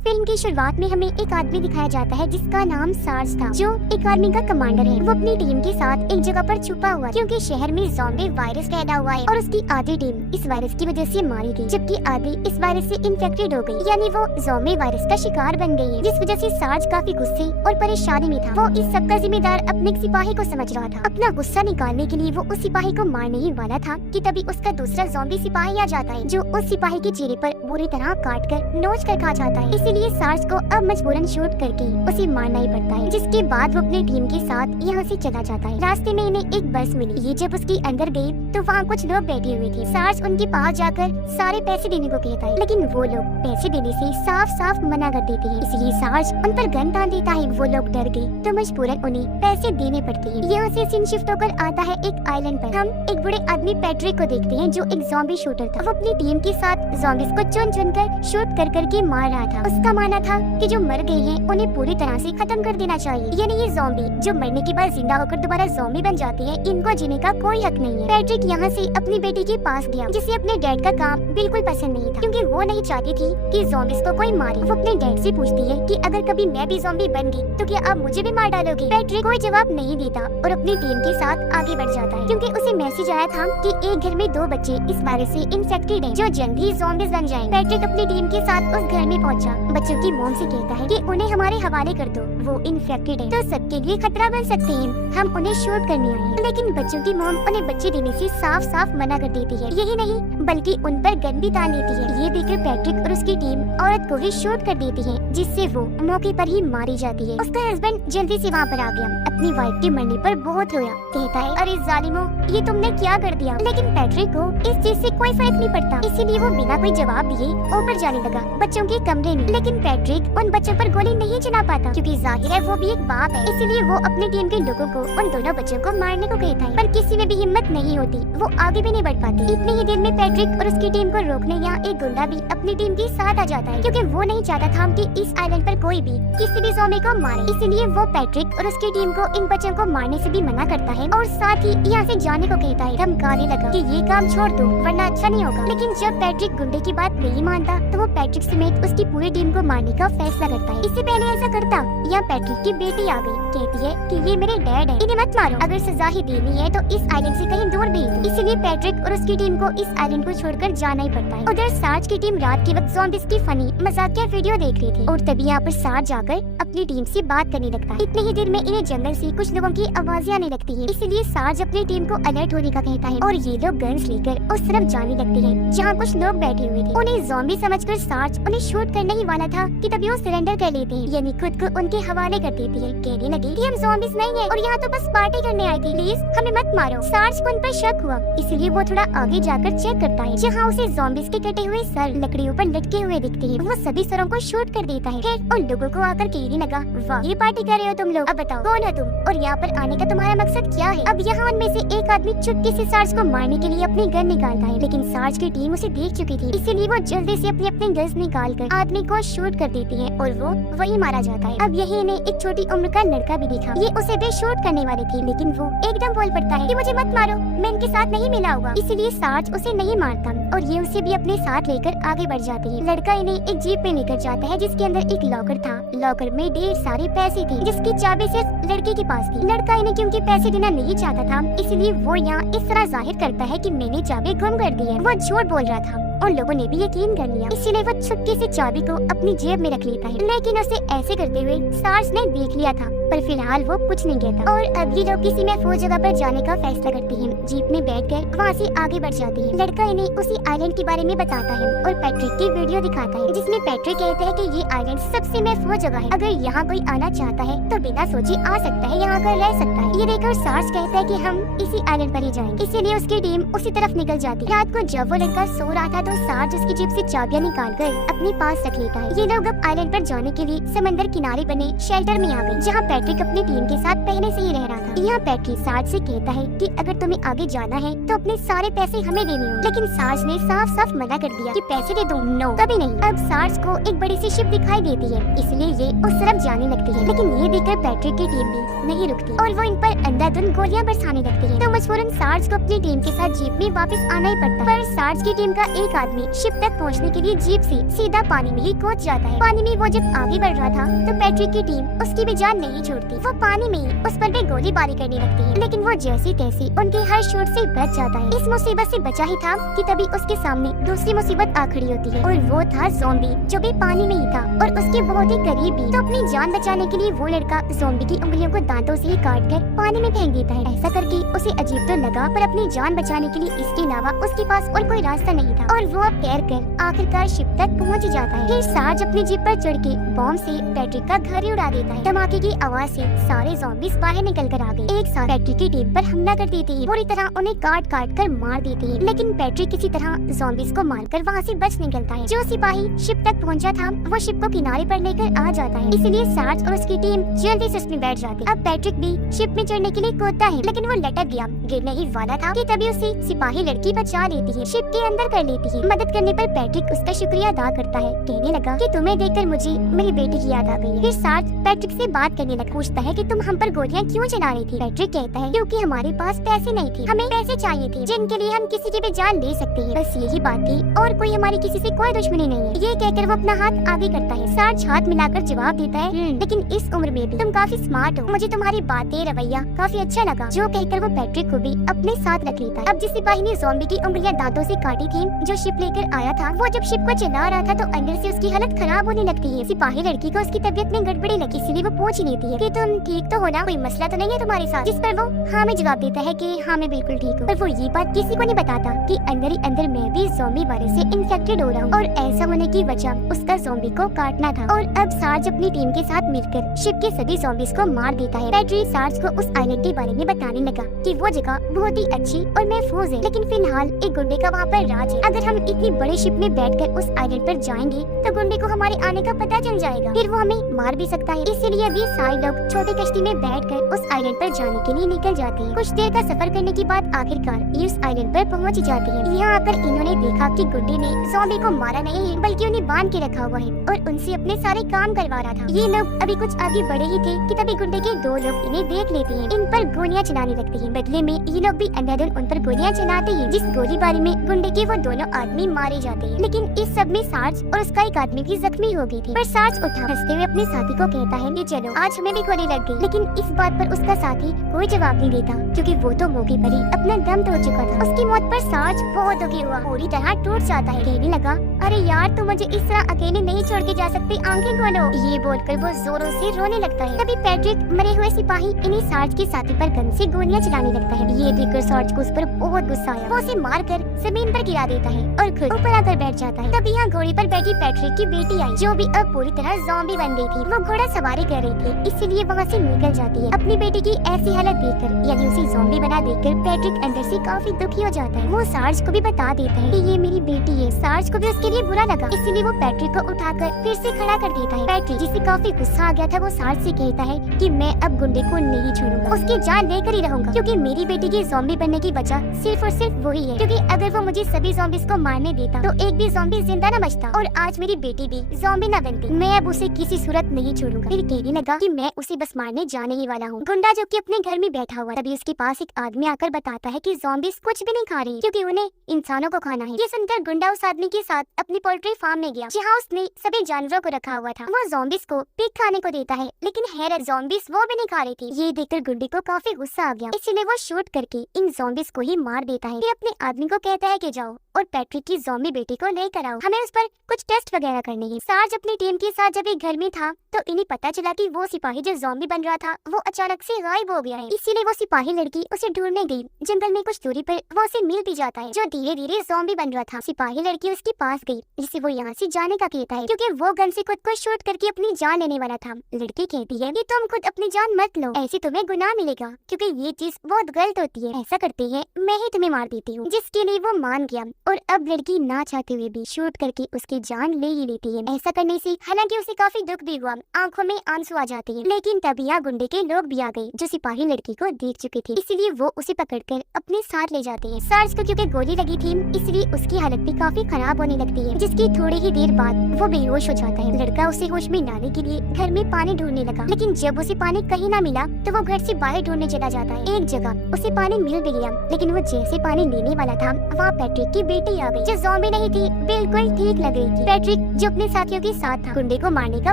Film की शुरुआत में हमें एक आदमी दिखाया जाता है जिसका नाम सार्स था, जो एक आर्मी का कमांडर है। वो अपनी टीम के साथ एक जगह पर छुपा हुआ क्योंकि शहर में ज़ॉम्बी वायरस फैला हुआ है और उसकी आधी टीम इस वायरस की वजह से मारी गई, जबकि आधी इस वायरस से इन्फेक्टेड हो गई, यानी वो ज़ॉम्बी वायरस का शिकार बन गई है। जिस वजह से सार्स काफी गुस्से और परेशानी में था। वो इस सब का जिम्मेदार अपने एक सिपाही को समझ रहा था। अपना गुस्सा निकालने के लिए वो उस सिपाही को मारने ही वाला था कि तभी उसका दूसरा ज़ॉम्बी सिपाही आ जाता है, जो उस सिपाही के चेहरे पर बुरी तरह काट कर नोच कर खा जाता है। इसीलिए सार्स को अब मजबूरन शूट करके उसे मारना ही पड़ता है, जिसके बाद वो अपनी टीम के साथ यहाँ से चला जाता है। रास्ते में इन्हें एक बस मिली। ये जब उसके अंदर गए तो वहाँ कुछ लोग बैठे हुए थे। सार्स उनके पास जाकर सारे पैसे देने को कहता है, लेकिन वो लोग पैसे देने से साफ साफ मना कर देते हैं। इसलिए सार्स उन पर गन तान देता है। वो लोग डर गए तो मजबूरन उन्हें पैसे देने पड़ते हैं। यहाँ से सीन शिफ्ट होकर आता है एक आइलैंड पर। हम एक बड़े आदमी पैट्रिक को देखते हैं, जो एक ज़ॉम्बी शूटर था। वो अपनी टीम के साथ ज़ॉम्बीज़ को चुन चुन कर शूट कर करके मार रहा था। उसका मानना था कि जो मर गए हैं उन्हें पूरी तरह से खत्म कर देना चाहिए, यानी ये ज़ॉम्बी जो मरने के बाद जिंदा होकर दोबारा ज़ॉम्बी बन जाते हैं, इनको जीने का कोई हक नहीं है। पैट्रिक यहाँ से अपनी बेटी के पास गया, जिसे अपने डैड का काम बिल्कुल पसंद नहीं था, क्योंकि वो नहीं चाहती थी कि ज़ॉम्बीज़ को कोई मारे। वो अपने डैड से पूछती है कि अगर कभी मैं भी ज़ॉम्बी बन गई तो क्या आप मुझे भी मार डालोगे? पैट्रिक कोई जवाब नहीं देता और अपनी टीम के साथ आगे बढ़ जाता है, क्योंकि उसे मैसेज आया था कि एक घर में 2 बच्चे इस वायरस से इन्फेक्टेड हैं, जो जल्द ही ज़ॉम्बीज़ बन जाएंगे। पैट्रिक अपनी टीम के साथ उस घर में पहुंचा। बच्चों की मॉम से कहता है कि उन्हें हमारे हवाले कर दो, वो इन्फेक्टेड है तो सबके लिए खतरा बन सकते हैं, हम उन्हें शूट करने आए हैं। लेकिन बच्चों की मॉम उन्हें बच्चे देने से साफ साफ मना कर देती है। यही नहीं बल्कि उन पर गन भी तान देती है। ये देखकर पैट्रिक और उसकी टीम औरत को ही शूट कर देती है, जिससे वो मौके पर ही मारी जाती है। उसका हस्बैंड जल्दी से वहाँ पर आ गया। अपनी वाइफ के मरने पर बहुत रोया। कहता है, अरे जालिमो, ये तुमने क्या कर दिया? लेकिन पैट्रिक को इस चीज से कोई फर्क नहीं पड़ता, इसीलिए वो बिना कोई जवाब दिए ऊपर जाने लगा बच्चों के कमरे में। लेकिन पैट्रिक उन बच्चों पर गोली नहीं चला पाता, क्योंकि जाहिर है वो भी एक बाप है। इसीलिए वो अपनी टीम के लोगों को उन दोनों बच्चों को मारने को कहता है, पर किसी में भी हिम्मत नहीं होती। वो आगे भी नहीं बढ़ पाते। इतने ही देर में पैट्रिक और उसकी टीम को रोकने यहाँ एक गुंडा भी अपनी टीम के साथ आ जाता है, क्योंकि वो नहीं चाहता था कि इस आइलैंड पर कोई भी किसी भी ज़ॉम्बी को मारे। इसीलिए वो पैट्रिक और उसकी टीम को इन बच्चों को मारने से भी मना करता है और साथ ही यहाँ से जाने को कहता है। धमकाने लगा कि ये काम छोड़ दो वरना अच्छा नहीं होगा। लेकिन जब पैट्रिक गुंडे की बात नहीं मानता तो वो पैट्रिक समेत उसकी पूरी टीम को मारने का फैसला करता है। इससे पहले ऐसा करता, यहाँ पैट्रिक की बेटी आ गई। कहती है कि ये मेरे डैड है, इन्हें मत मारो, अगर सजा ही देनी है तो इस आइलैंड से कहीं दूर भेज दो। इसीलिए पैट्रिक और उसकी टीम को इस आइलैंड को छोड़कर जाना ही पड़ता है। उधर सार्स की टीम रात के वक्त ज़ॉम्बीज़ की फनी मजाकिया वीडियो देख रही थी और तभी यहाँ पर सार्स जाकर अपनी टीम से बात करने लगता है। इतने ही देर में इन्हें जंगल से कुछ लोगों की आवाजें आने लगती हैं। इसीलिए सार्स अपनी टीम को अलर्ट होने का कहता है और ये लोग गन्स लेकर उस तरफ जाने लगते हैं जहाँ कुछ लोग बैठे हुए थे। उन्हें ज़ॉम्बी समझकर सार्स उन्हें शूट करने ही वाला था कि तभी वो सरेंडर कर लेते हैं, यानी खुद को उनके हवाले कर देती है। कहने लगे कि हम ज़ॉम्बीज़ नहीं है और यहाँ तो बस पार्टी करने आए थे, प्लीज हमें मत मारो। सार्स को उन पर शक हुआ, इसलिए वो थोड़ा आगे जाकर चेक करता है, जहाँ उसे ज़ॉम्बीज़ के कटे हुए सर लकड़ियों पर लटके हुए दिखते हैं। वो सभी सरों को शूट कर देता है। फिर उन लोगों को आकर कहने लगा, वाह ये पार्टी कर रहे हो तुम लोग, अब बताओ कौन हो तुम और यहाँ पर आने का तुम्हारा मकसद क्या है? अब यहाँ उनमें से एक आदमी चुटकी से सार्स को मारने के लिए अपनी गन निकालता है, लेकिन सार्स की टीम उसे देख चुकी थी, इसीलिए वो जल्दी से अपनी गन्स निकालकर आदमी को शूट कर देती है और वो वही मारा जाता है। अब यही इन्हें एक छोटी उम्र का लड़का भी दिखा। ये उसे भी शूट करने वाले थे, लेकिन वो एकदम बोल पड़ता है कि मुझे मत मारो, मैं इनके साथ नहीं मिला होगा। इसीलिए सार्स उसे नहीं मारता और ये उसे भी अपने साथ लेकर आगे बढ़ जाते हैं। लड़का इन्हें एक जीप में लेकर जाता है, जिसके अंदर एक लॉकर था। लॉकर में ढेर सारे पैसे थे, जिसकी चाबी सिर्फ लड़के के पास थी। लड़का इन्हें क्योंकि पैसे देना नहीं चाहता था, इसलिए वो यहाँ इस तरह जाहिर करता है कि मैंने चाबी गुम कर दी है। वो झूठ बोल रहा था और लोगों ने भी यकीन कर लिया, इसीलिए वो छुपके से चाबी को अपनी जेब में रख लेता है। लेकिन उसे ऐसे करते हुए सार्स ने देख लिया था, पर फिलहाल वो कुछ नहीं कहता। और अब ये लोग किसी महफूज जगह पर जाने का फैसला करते हैं। जीप में बैठकर वहाँ से आगे बढ़ जाते हैं। लड़का इन्हें उसी आइलैंड के बारे में बताता है और पैट्रिक की वीडियो दिखाता है, जिसमें पैट्रिक कहते हैं कि ये आइलैंड सबसे महफूज जगह है, अगर यहाँ कोई आना चाहता है तो बिना सोचे आ सकता है, यहाँ कर रह सकता है। ये देखकर सार्स कहता है कि हम इसी आइलैंड पर ही जाएंगे, इसीलिए उसकी टीम उसी तरफ निकल जाती है। रात को जब वो लड़का सो रहा था तो सार्स उसकी जेब से चाबियां निकालकर अपने पास रख लेता है। ये लोग अब आइलैंड पर जाने के लिए समंदर किनारे बने शेल्टर में आ गए, जहाँ पैट्रिक अपनी टीम के साथ पहले से ही रह रहा था। यहाँ पैट्रिक सार्स से कहता है कि अगर तुम्हें आगे जाना है तो अपने सारे पैसे हमें देने होंगे, लेकिन सार्स ने साफ साफ मना कर दिया कि पैसे दे दूं, नो कभी नहीं। अब सार्स को एक बड़ी सी शिप दिखाई देती है, इसलिए ये उस तरफ जाने लगती है, लेकिन ये देखकर पैट्रिक की टीम भी नहीं रुकती और वो इन पर अंधाधुंध गोलियां बरसाने लगती है। तो मजबूरन सार्स को अपनी टीम के साथ जीप में वापस आना ही पड़ता है। पर सार्स की टीम का एक आदमी शिप तक पहुंचने के लिए जीप से सीधा पानी में ही कूद जाता है। पानी में वो जब आगे बढ़ रहा था तो पैट्रिक की टीम उसकी भी जान नहीं छोड़ती। वो पानी में ही उस पर भी गोलीबारी करने लगती है, लेकिन वो जैसी तैसी उनके हर शॉट से बच जाता है। इस मुसीबत से बचा ही था कि तभी उसके सामने दूसरी मुसीबत आ खड़ी होती है और वो था ज़ॉम्बी, जो भी पानी में ही था और उसके बहुत ही करीब भी। तो अपनी जान बचाने के लिए वो लड़का ज़ॉम्बी की उंगलियों को दांतों से ही काट कर पानी में फेंक देता है। ऐसा करके उसे अजीब तो लगा, पर अपनी जान बचाने के लिए इसके अलावा उसके पास और कोई रास्ता नहीं था और वो अब तैर कर आखिरकार शिप तक पहुंच जाता है। फिर सार्ज अपनी जीप पर चढ़ के बॉम्ब से पैट्रिक का घर ही उड़ा देता है। धमाके की आवाज से सारे ज़ॉम्बीज़ बाहर निकल कर आ गए, एक साथ पैट्रिक की टीम पर हमला कर देते हैं, पूरी तरह उन्हें काट काट कर मार देते हैं। लेकिन पैट्रिक किसी तरह ज़ॉम्बीज़ को मारकर वहाँ से बच निकलता है। जो सिपाही शिप तक पहुँचा था वो शिप को किनारे पर लेकर आ जाता है, इसलिए सार्ज और उसकी टीम जल्दी से उसमें बैठ जाती है। अब पैट्रिक भी शिप में चढ़ने के लिए कूदता है, लेकिन वो लटक गया, गिरने ही वाला था कि तभी उसे सिपाही लड़की बचा लेती है, शिप के अंदर कर लेती है। मदद करने पर पैट्रिक उसका शुक्रिया अदा करता है, कहने लगा कि तुम्हें देखकर मुझे मेरी बेटी की याद आ गई है। फिर सार्ज पैट्रिक से बात करने लगा, पूछता है कि तुम हम पर गोलियां क्यों चला रही थी। पैट्रिक कहता है क्योंकि हमारे पास पैसे नहीं थे, हमें पैसे चाहिए थे जिनके लिए हम किसी की भी जान ले सकते हैं, बस यही बात थी और कोई हमारी किसी से कोई दुश्मनी नहीं है। ये कहकर वो अपना हाथ आगे करता है। सार्ज हाथ मिलाकर जवाब देता है लेकिन इस उम्र में भी तुम काफी स्मार्ट हो, मुझे तुम्हारी बातें रवैया काफी अच्छा लगा। जो कहकर वो पैट्रिक को भी अपने साथ रख लेता है। अब जिस सिपाही ने ज़ॉम्बी की उंगलियां दांतों से काटी थी, जो शिप लेकर आया था, वो जब शिप को चला रहा था तो अंदर से उसकी हालत खराब होने लगती है। सिपाही लड़की को उसकी तबीयत में गड़बड़ी लगी, इसलिए वो पूछ लेती है कि तुम ठीक तो हो ना, कोई मसला तो नहीं है तुम्हारे साथ। जिस पर वो हाँ में जवाब देता है कि हाँ मैं बिल्कुल ठीक हूँ। पर वो ये बात किसी को नहीं बताता कि अंदर ही अंदर मैं भी ज़ॉम्बी वायरस से इन्फेक्टेड हो रहा हूँ और ऐसा होने की वजह उसका ज़ॉम्बी को काटना था। और अब सार्ज अपनी टीम के साथ मिलकर शिप के सभी ज़ॉम्बीज़ को मार देता है। पैट्रिक सार्ज को उस आइलैंड के बारे में बताने लगा कि वो जगह बहुत ही अच्छी और महफूज है, लेकिन फिलहाल एक गुंडे का वहाँ पर राज है। अगर हम इतनी बड़ी शिप में बैठकर उस आइलैंड पर जाएंगे तो गुंडे को हमारे आने का पता चल जाएगा, फिर वो हमें मार भी सकता है। इसीलिए अभी सारे लोग छोटी कश्ती में बैठकर उस आइलैंड पर जाने के लिए निकल जाते हैं। कुछ देर का सफर करने के बाद आखिरकार ये उस आइलैंड पर पहुँच जाते हैं। यहाँ आकर इन्होंने देखा कि गुंडे ने ज़ॉम्बी को मारा नहीं है, बल्कि उन्हें बांध के रखा हुआ है और उनसे अपने सारे काम करवा रहा था। ये लोग अभी कुछ आगे बढ़े ही थे कि तभी गुंडे के दो लोग इन्हें देख लेते हैं, इन पर गोलियां चलाने लगते हैं। बदले में ये लोग भी अंधाधुन उन पर गोलियां चलाते हैं, जिस गोलीबारी में गुंडे के वो दोनों आदमी मारे जाते हैं। लेकिन इस सब में सार्ज और उसका एक आदमी भी जख्मी हो गई थी। पर सार्ज उठा हंसते हुए अपने साथी को कहता है कि चलो आज हमें भी गोली लग गई। लेकिन इस बात पर उसका साथी कोई जवाब नहीं देता, क्योंकि वो तो मौके पर ही अपना दम तोड़ चुका था। उसकी मौत पर सार्ज बहुत दुखी हुआ, पूरी तरह टूट जाता है, कहने लगा अरे यार तुम मुझे इस तरह अकेले नहीं छोड़ के जा सकती, आंखें खोलो। ये बोलकर वो जोरों से रोने लगता है। तभी पैट्रिक मरे हुए सिपाही इन्हीं सार्ज के साथी पर गन से गोलियां चलाने लगता है। ये देखकर सार्ज को उस पर बहुत गुस्सा आया, वो उसे मारकर जमीन पर गिरा देता है और खुद ऊपर आकर बैठ जाता है। तभी यहाँ घोड़े पर बैठी पैट्रिक की बेटी आई, जो भी अब पूरी तरह ज़ॉम्बी बन गई थी। वो घोड़ा सवारी कर रही थी, इसीलिए वहाँ से निकल जाती है। अपनी बेटी की ऐसी हालत देखकर, यानी उसे ज़ॉम्बी बना देखकर पैट्रिक अंदर से काफी दुखी हो जाता है। वो सार्ज को भी बता देता है कि ये मेरी बेटी है। सार्ज को भी उसके लिए बुरा लगा, इसीलिए वो पैट्रिक को उठाकर फिर से खड़ा कर देता है। पैट्रिक जिसे काफी गुस्सा आ गया था, वो सार्ज से कहता है कि मैं अब गुंडे को नहीं छोड़ूंगा, उसकी जान लेकर ही रहूंगा, क्योंकि मेरी बेटी की ज़ॉम्बी बनने की वजह सिर्फ और सिर्फ वही है। क्योंकि अगर वो मुझे सभी ज़ॉम्बीज़ को मारने देता तो एक भी ज़ॉम्बी जिंदा न बचता और आज मेरी बेटी भी ज़ॉम्बी न बनती। मैं अब उसे किसी सूरत नहीं छोड़ूंगा। फिर कहने लगा कि मैं उसे बस मारने जाने ही वाला हूँ। गुंडा जो कि अपने घर में बैठा हुआ, तभी उसके पास एक आदमी आकर बताता है कि ज़ॉम्बीज़ कुछ भी नहीं खा रही, क्योंकि उन्हें इंसानों को खाना है। ये सुनकर गुंडा उस आदमी के साथ अपनी पोल्ट्री फार्म में गया, जहाँ उसने सभी जानवरों को रखा हुआ था। वो ज़ॉम्बीज़ को पिग खाने को देता है, लेकिन हैरत ज़ॉम्बीज़ वो भी नहीं खा रही थी। ये देखकर गुंडे को काफी गुस्सा आ गया, इसलिए वो शूट करके इन ज़ॉम्बीज़ को ही मार देता है। फिर अपने आदमी को कहता है कि जाओ और पैट्रिक की ज़ॉम्बी बेटी को लेकर आओ, हमें उस पर कुछ टेस्ट वगैरह करने हैं। सार्ज अपनी टीम के साथ जब एक घर में था तो इन्हें पता चला कि वो सिपाही जो ज़ॉम्बी बन रहा था वो अचानक से गायब हो गया है। इसीलिए वो सिपाही लड़की उसे ढूंढने गई। जंगल में कुछ दूरी पर वो उसे मिल भी जाता है, जो धीरे धीरे ज़ॉम्बी बन रहा था। सिपाही लड़की उसके पास गई, जिसे वो यहाँ से जाने का कहता है, क्योंकि वो गन से खुद को शूट करके अपनी जान लेने वाला था। लड़की कहती है कि तुम खुद अपनी जान मत लो, ऐसे तुम्हें गुनाह मिलेगा, क्योंकि ये चीज बहुत गलत होती है। ऐसा करते हैं मैं ही तुम्हें मार देती हूँ, जिसके लिए वो मान गया और अब लड़की ना चाहते हुए भी शूट करके उसकी जान ले ही लेती है। ऐसा करने से हालांकि उसे काफी दुख भी हुआ, आंखों में आंसू आ जाते हैं, लेकिन तभी यहाँ गुंडे के लोग भी आ गए जो सिपाही लड़की को देख चुके थे, इसलिए वो उसे पकड़कर अपने साथ ले जाते हैं। सार्ज को क्योंकि गोली लगी थी इसलिए उसकी हालत भी काफी खराब होने लगती है, जिसकी थोड़ी ही देर बाद वो बेहोश हो जाता है। लड़का उसे होश में लाने के लिए घर में पानी ढूंढने लगा, लेकिन जब उसे पानी कहीं ना मिला तो वो घर से बाहर ढूंढने चला जाता है। एक जगह उसे पानी मिल भी गया, लेकिन वो जैसे पानी लेने वाला था वहाँ पैट्रिक की बेटी आ आ गई, जो ज़ॉम्बी नहीं थी बिल्कुल ठीक लग रही थी। पैट्रिक जो अपने साथियों के साथ था गुंडे को मारने का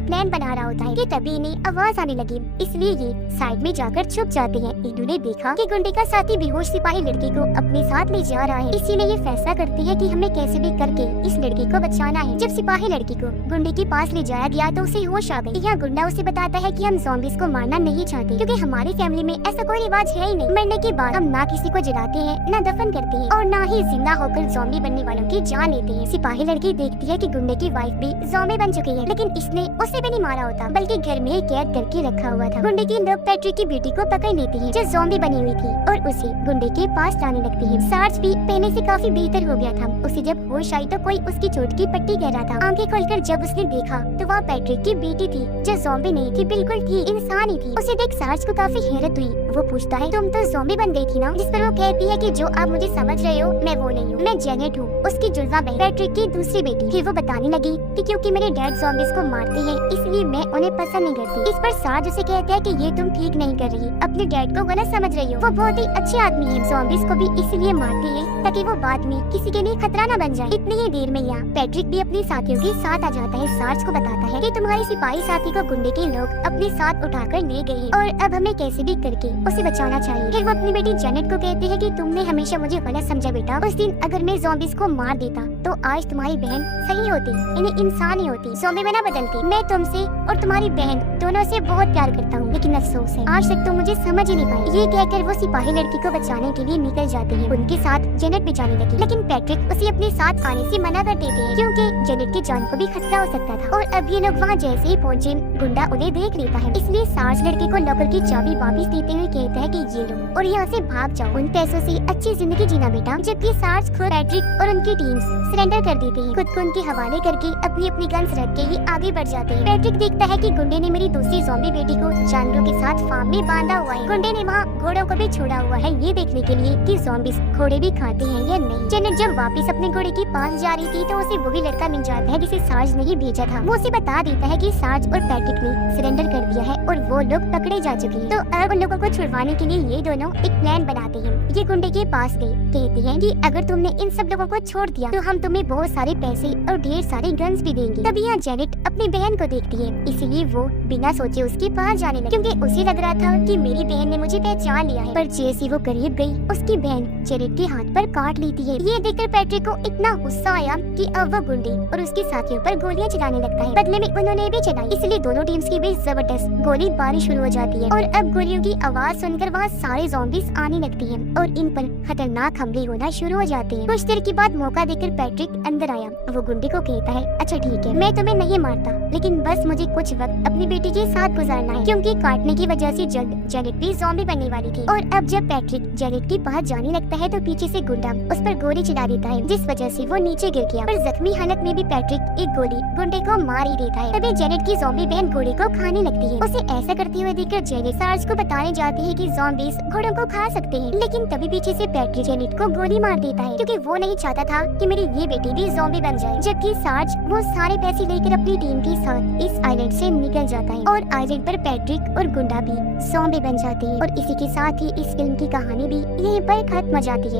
प्लान बना रहा होता है कि तभी इन्हें आवाज आने लगी, इसलिए ये साइड में जाकर छुप जाते हैं। इन्होंने देखा कि गुंडे का साथी बेहोश सिपाही लड़की को अपने साथ ले जा रहा है, इसीलिए ये फैसला करते हैं कि हमें कैसे भी करके इस लड़की को बचाना है। जब सिपाही लड़की को गुंडे के पास ले जाया गया तो उसे होश आ गई। यहाँ गुंडा उसे बताता है कि हम ज़ॉम्बीज़ को मारना नहीं चाहते, क्योंकि हमारी फैमिली में ऐसा कोई रिवाज है ही नहीं। मरने के बाद हम ना किसी को जलाते हैं, ना दफन करते हैं और ना ही जिंदा होकर ज़ॉम्बी बनने वालों की जान लेते हैं। सिपाही लड़की देखती है कि गुंडे की वाइफ भी ज़ॉम्बी बन चुकी है, लेकिन इसने उसे भी नहीं मारा होता बल्कि घर में ही कैद करके रखा हुआ था। गुंडे की लोग पैट्रिक की बेटी को पकड़ लेती है जो ज़ॉम्बी बनी हुई थी और उसे गुंडे के पास लाने लगती है। सार्ज भी पहले से काफी बेहतर हो गया था। उसे जब होश आई तो कोई उसकी चोट की पट्टी कर रहा था। आंखें खोलकर जब उसने देखा तो वहाँ पैट्रिक की बेटी थी जो ज़ॉम्बी नहीं थी, बिल्कुल ठीक इंसान ही थी। उसे देख सार्ज को काफी हैरत हुई। वो पूछता है तुम तो ज़ॉम्बी बन गई थी ना? जिस पर वो कहती है कि जो आप मुझे समझ रहे हो मैं वो नहीं हूँ, मैं जेनेट हूँ, उसकी जुड़वा बहन, पैट्रिक की दूसरी बेटी। फिर वो बताने लगी कि क्योंकि मेरे डैड ज़ॉम्बीज़ को मारते हैं इसलिए मैं उन्हें पसंद नहीं करती। इस पर सार्ज उसे कहता है कि ये तुम ठीक नहीं कर रही, अपने डैड को गलत समझ रही हो, वो बहुत ही अच्छे आदमी है, ज़ॉम्बीज़ को भी इसलिए मारते हैं ताकि वो बाद में किसी के लिए खतरा न बन जाए। इतनी ही देर में यहाँ पैट्रिक भी अपने साथियों के साथ आ जाता है। सार्ज को बताता है कि तुम्हारे सिपाही साथी को गुंडे के लोग अपने साथ उठाकर ले गए हैं और अब हमें कैसे भी करके उसे बचाना चाहिए। फिर वो अपनी बेटी जेनेट को कहते हैं कि तुमने हमेशा मुझे गलत समझा बेटा, उस दिन अगर मैं ज़ॉम्बीज़ को मार देता तो आज तुम्हारी बहन सही होती, यानी इंसान ही होती, ज़ॉम्बी में ना बदलती। मैं तुमसे और तुम्हारी बहन दोनों से बहुत प्यार करता हूँ, लेकिन अफसोस है आज तक तुम मुझे समझ ही नहीं पाई। ये कहकर वो सिपाही लड़की को बचाने के लिए निकल जाते हैं। उनके साथ जेनेट भी जाने लगी, लेकिन पैट्रिक उसे अपने साथ आने से मना कर देते हैं क्योंकि जेनेट की जान को भी खतरा हो सकता था। और अब ये लोग वहाँ जैसे ही पहुँचे गुंडा उन्हें देख लेता है, इसलिए सार्ज लड़के को लॉकर की चाबी वापस देते हुए कहता है कि ये लो और यहाँ से भाग जाओ, उन पैसों से अच्छी जिंदगी जीना बेटा। जबकि सार्ज खुद पैट्रिक और उनकी टीम सरेंडर कर देते हैं, खुद को उनके हवाले करके अपनी अपनी गन्स रख के ही आगे बढ़ जाते हैं। पैट्रिक देखता है कि गुंडे ने मेरी दूसरी ज़ॉम्बी बेटी को जानवरों के साथ फार्म में बांधा हुआ है। गुंडे ने वहाँ घोड़ों को भी छोड़ा हुआ है ये देखने के लिए कि ज़ॉम्बीज़ घोड़े भी खाते हैं या नहीं। जेनेट जब वापस अपने घोड़े के पास जा रही थी तो उसे वही लड़का मिल जाता है जिसे सार्ज ने ही भेजा था। वो उसे बता देता है कि सार्ज और पैट्रिक ने सरेंडर कर दिया है और वो लोग पकड़े जा चुके हैं। तो अब उन लोगों को छुड़वाने के लिए ये दोनों एक प्लान बनाते हैं। ये गुंडे के पास गए, कहते हैं कि अगर तुमने इन सब लोगों को छोड़ दिया तो हम तुम्हें बहुत सारे पैसे और ढेर सारे गन्स भी देंगे। तभी यहाँ जेनेट अपनी बहन को देखती है, इसीलिए वो बिना सोचे उसके पास जाने लगी क्योंकि उसे लग रहा था कि मेरी बहन ने मुझे पहचान लिया है। पर जैसे वो करीब गई उसकी बहन जेनेट के हाथ पर काट लेती है। ये देखकर पैट्रिक को इतना गुस्सा आया कि अब वो गुंडे और उसके साथियों पर गोलियां चलाने लगता है। बदले में उन्होंने भी चलाई, इसलिए दोनों टीम्स की बीच जबरदस्त गोलीबारी शुरू हो जाती है। और अब गोलियों की आवाज सुनकर वहाँ सारे ज़ॉम्बीज़ आने लगती हैं और इन पर खतरनाक हमले होना शुरू हो जाते हैं। कुछ देर के बाद मौका देकर पैट्रिक अंदर आया। वो गुंडे को कहता है अच्छा ठीक है, मैं तुम्हें नहीं मारता, लेकिन बस मुझे कुछ वक्त अपनी बेटी के साथ गुजारना है क्योंकि काटने की वजह से जल्द जेनेट भी ज़ॉम्बी बनने वाली थी। और अब जब पैट्रिक जेनेट के पास जाने लगता है तो पीछे से गुंडा उस पर गोली चला देता है, जिस वजह से वो नीचे गिर गया। पर जख्मी हालत में भी पैट्रिक एक गोली गुंडे को मार ही देता है। तभी जेनेट की ज़ॉम्बी बहन घोड़े को खाने लगती है। उसे ऐसा करते हुए देखकर जेनेट सार्ज को बताने जाती है कि ज़ॉम्बीज़ घोड़ों को खा सकते हैं, लेकिन तभी पीछे से पैट्रिक जेनेट को गोली मार देता है क्योंकि वो नहीं चाहता था कि मेरी ये बेटी भी ज़ॉम्बी बन जाए। जबकि सार्ज वो सारे पैसे लेकर अपनी टीम के साथ इस आइलैंड से निकल जाता है और आइलैंड पर पैट्रिक और गुंडा भी ज़ॉम्बी बन जाते हैं। और इसी के साथ ही इस फिल्म की कहानी भी यहीं पर खत्म हो जाती है।